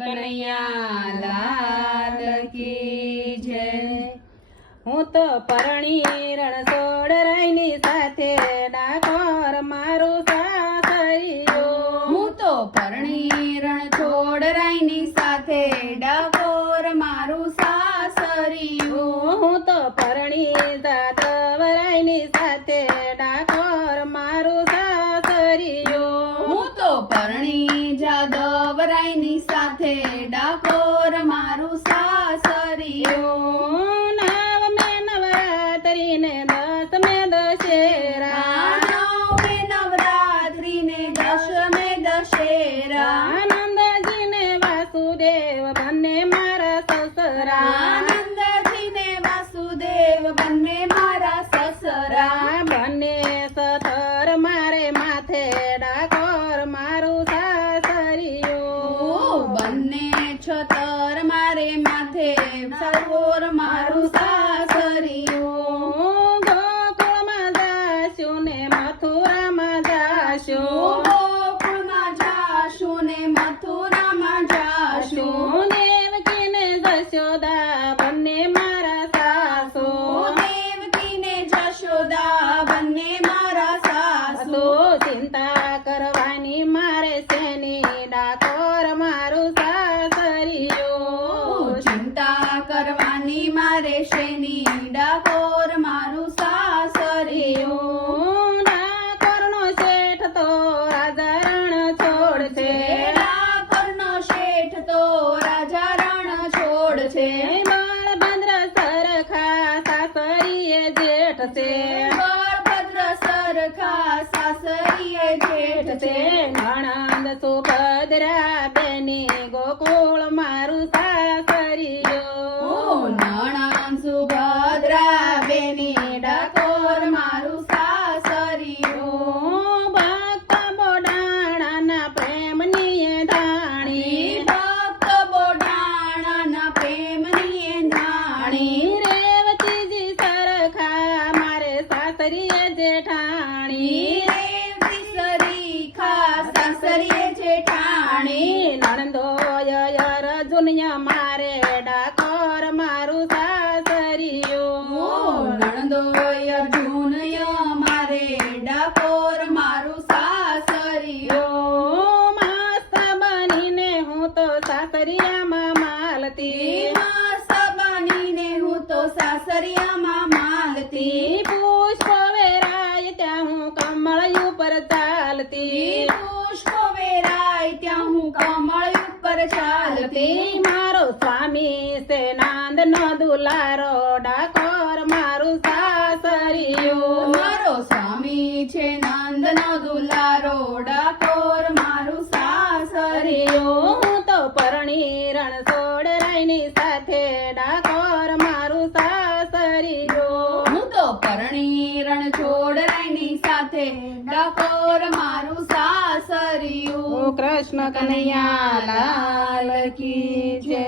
કનૈયા લાલ કી જય। હું તો પરણી રણછોડ રાયની સાથે ડાકોર મારું સાસરિયો। હું તો પરણી રણછોડ રાયની સાથે ડાકોર મારું સાસરિયું। હું તો પરણી જાદવ રાયની સાથે ડાકોર મારું સાસરિયો। હું તો પરણી જાદવ રાયની સાથે ડાકોર મારું સાસરિયું। નવ મે નવરાત્રી ને 10 મે દશેરા, નવમે નવરાત્રી ને 10 મે દશેરા, આનંદજી ને વાસુદેવ બંને મારા સસરા। આનંદજી ને વાસુદેવ બંને મારા સસરા, બંને સથર મારે માથે ડાકોર મારું સાસરિયું। બંને છતર મારે માથે સરોવર મારું સાસરિયું। ગોકુળમાં જાશું ને મથુરામાં જાશું, ગોકુળમાં જાશું ને મથુરામાં જાશું, દેવકી ને જશોદા બંને મારા સાસુ। દેવકી ને જશોદા બંને મારા સાસુ। ચિંતા કરવાની મારે શેની ડાકોર મારું સાસરિયું। ચિંતા કરવાની મારે શેની ડાકોર મારું સાસરિયું। ડાકોરનો શેઠ તો રાજા રણછોડ છે, ડાકોરનો શેઠ તો રાજા રણછોડ છે, બળભદ્ર સરખા સાસરીએ જેઠ છે, બળભદ્ર સરખા સાસરીએ જેઠ છે, નણંદ સુભદ્રા બેની ગોકુળ મારું સાસરિયું। નણંદ સુભદ્રા બેની ડાકોર મારું સાસરિયું। ભક્ત બોડાણાના પ્રેમની એ ધાણી, ભક્ત બોડાણાના પ્રેમની એ ધાણી, રેવતીજી સરખા મારે સાસરીએ જેઠાણી, રેવતી સરીખા સાસરીએ જેઠાણી, નણંદોય અર્જુનય મારે ડાકોર મારું સાસરિયું। નણંદોય અર્જુનય મારે ડાકોર મારું સાસરિયું। મસ્ત બનીને હું તો સાસરિયામાં માલતી, મસ્ત બનીને હું તો સાસરિયામાં માલતી, પુષ્પ વેરાય ત્યાં હું કમળ ઉપર ચાલતી, પુષ્પો વેરાય ત્યાં હું કમળ ઉપર ચાલતી, મારો સ્વામી છે નાંદનો દુલારો ડાકોર મારું સાસરિયું। મારો સ્વામી છે નંદનો દુલારો ડાકોર મારું સાસરિયું। હું તો પરણી રણછોડ રાયની સાથે ડાકોર મારું સાસરિયું। હું તો પરણી રણછોડ રાયની સાથે ડાકોર મારું સાસરિયું। કૃષ્ણ કનૈયા લાલ કી જય।